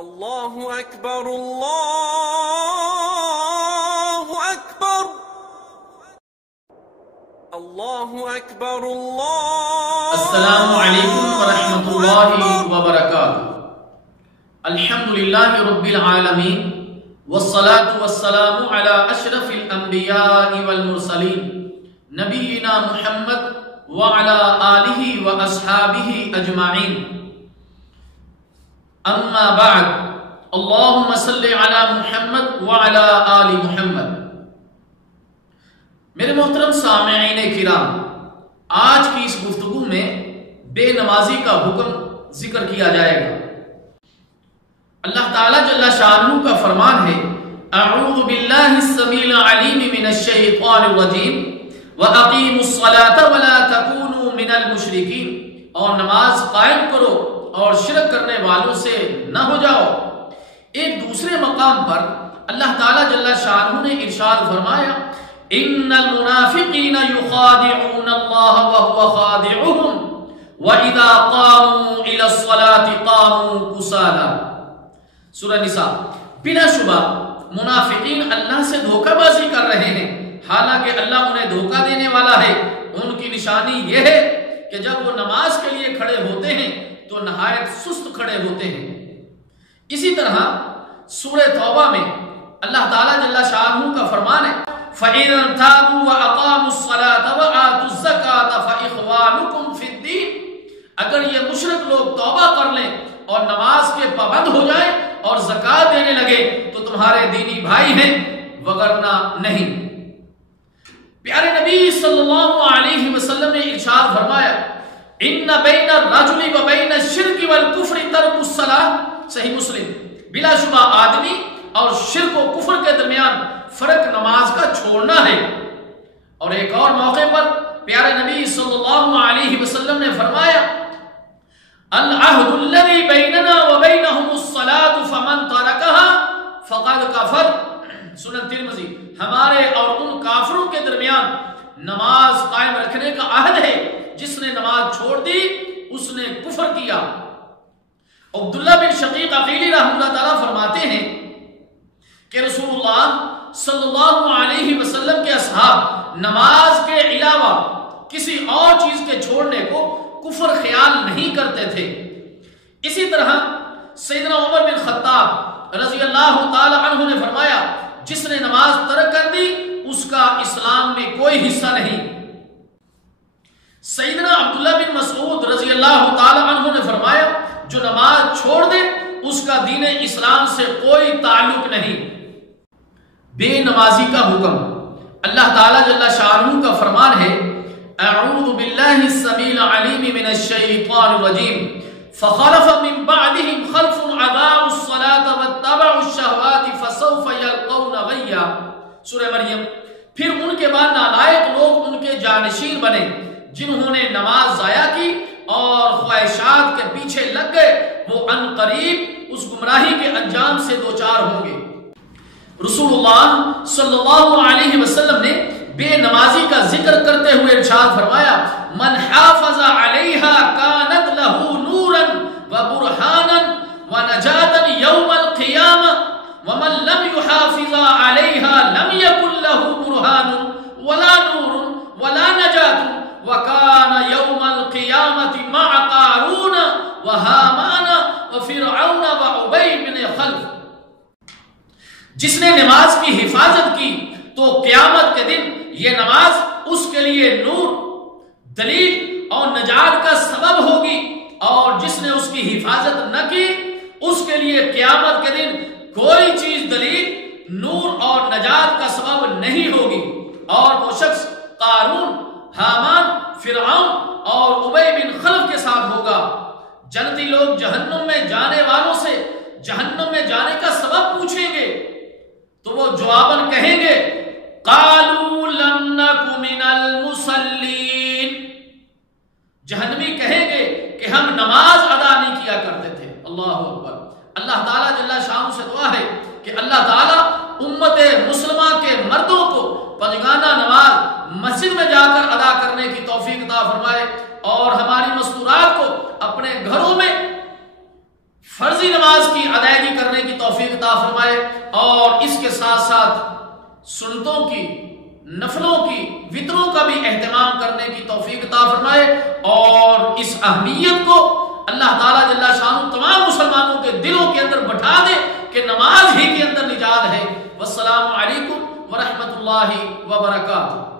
اللہ اکبر اللہ اکبر اللہ اکبر اللہ. السلام علیکم ورحمۃ اللہ وبرکاتہ. الحمدللہ رب العالمین والصلاة والسلام علی اشرف الانبیاء والمرسلین نبینا محمد وعلی آلہ واصحابہ اجمعین. اما بعد، اللہم صلی علی محمد وعلی آل محمد. میرے محترم سامعین کرام، آج کی اس گفتگو میں بے نمازی کا حکم ذکر کیا جائے گا. اللہ تعالیٰ جل شانہ کا فرمان ہے: اعوذ باللہ السمیع العلیم من الشیطان الرجیم وَأَقِيمُوا الصَّلَاةَ وَلَا تَكُونُوا مِنَ الْمُشْرِكِينَ. اور نماز قائم کرو اور شرک کرنے والوں سے نہ ہو جاؤ. ایک دوسرے مقام پر اللہ تعالیٰ جل شانہ نے ارشاد فرمایا: ان المنافقین یخادعون اللہ وهو خادعهم واذا قاموا الى الصلاة قاموا کسالی. سورہ نساء. بلا شبہ منافقین اللہ سے دھوکہ بازی کر رہے ہیں، حالانکہ اللہ انہیں دھوکہ دینے والا ہے. ان کی نشانی یہ ہے کہ جب وہ نماز کے لیے کھڑے ہوتے ہیں تو نہایت سست کھڑے ہوتے ہیں. اسی طرح سورہ توبہ میں اللہ تعالیٰ جل شانہ کا فرمان ہے: فَإِن تَابُوا وَأَقَامُوا الصَّلَاةَ وَآتُوا الزَّكَاةَ فَإِخْوَانُكُمْ فِي الدِّينِ. اگر یہ مشرک لوگ توبہ کر لیں اور نماز کے پابند ہو جائیں اور زکوٰۃ دینے لگے تو تمہارے دینی بھائی ہیں، وگرنہ نہیں. پیارے نبی صلی اللہ علیہ وسلم نے ارشاد فرمایا: ان بین الرجل و بین الشرک والکفر ترک الصلاۃ. صحیح مسلم. بلا شبہ آدمی اور شرک و کفر کے درمیان فرق نماز کا چھوڑنا ہے. اور ایک اور موقع پر پیارے نبی صلی اللہ علیہ وسلم نے فرمایا: العہد الذی بیننا و بینہم الصلاۃ فمن ترکہا فقد کفر. سنن ترمذی. ہمارے اور ان کافروں کے درمیان نماز قائم رکھنے کا عہد ہے، جس نے نماز چھوڑ دی اس نے کفر کیا. عبداللہ بن شقیق عقیلی رحمہ اللہ تعالیٰ فرماتے ہیں کہ رسول اللہ صلی اللہ علیہ وسلم کے اصحاب نماز کے علاوہ کسی اور چیز کے چھوڑنے کو کفر خیال نہیں کرتے تھے. اسی طرح سیدنا عمر بن خطاب رضی اللہ تعالی عنہ نے فرمایا: جس نے نماز ترک کر دی اس کا اسلام میں کوئی حصہ نہیں. سیدنا عبداللہ بن مسعود رضی اللہ تعالی عنہ نے فرمایا: جو نماز چھوڑ دے اس کا دین اسلام سے کوئی تعلق نہیں. بے نمازی کا حکم. اللہ تعالیٰ جل شانہ کا فرمان ہے: اعوذ باللہ السمیع العلیم من الشیطان الرجیم فخلف من بعدهم خلف اضاعوا الصلاة واتبعوا الشہوات فسوف یلقون غیا. سورہ مریم. پھر ان کے بعد نالائق لوگ ان کے جانشین بنے جنہوں نے نماز ضائع کی اور خواہشات کے پیچھے لگ گئے، وہ ان قریب اس گمراہی کے انجام سے دوچار ہوں گے. رسول اللہ صلی اللہ علیہ وسلم نے بے نمازی کا ذکر کرتے ہوئے ارشاد فرمایا: من حافظ علیہا کانت لہ نورا وبرہانا ونجاتا یوم القیامہ ومن لم يحافظ علیہا لم یکن لہ برہان ولا نور ولا نجات وکان یوم القیامة مع قارون وہامان وفرعون وعبی بن خلف. جس نے نماز کی حفاظت کی تو قیامت کے دن یہ نماز اس کے لیے نور، دلیل اور نجات کا سبب ہوگی، اور جس نے اس کی حفاظت نہ کی اس کے لیے قیامت کے دن کوئی چیز دلیل، نور اور نجات کا سبب نہیں ہوگی. اور وہ شخص قارون، حامان، فرعون اور ابی بن خلف کے ساتھ ہوگا. جنتی لوگ جہنم میں جانے والوں سے جہنم میں جانے کا سبب پوچھیں گے تو وہ جواباً کہیں گے: قالوا لم نک من المصلین. جہنمی کہیں گے کہ ہم نماز ادا نہیں کیا کرتے تھے. اللہ اکبر. اللہ تعالیٰ جل شانہ سے دعا ہے کہ اللہ تعالیٰ امت مسلمہ کے مردوں کو پنجگانہ نماز مسجد میں جا کر ادا کرنے کی توفیق عطا فرمائے اور ہماری مستورات کو اپنے گھروں میں فرضی نماز کی ادائیگی کرنے کی توفیق عطا فرمائے اور اس کے ساتھ ساتھ سنتوں کی، نفلوں کی، وطروں کا بھی اہتمام کرنے کی توفیق عطا فرمائے اور اس اہمیت کو اللہ تعالیٰ جل شانہ تمام مسلمانوں کے دلوں کے اندر بٹھا دے کہ نماز ہی کے اندر نجات ہے۔ والسلام علیکم ورحمۃ اللہ وبرکاتہ۔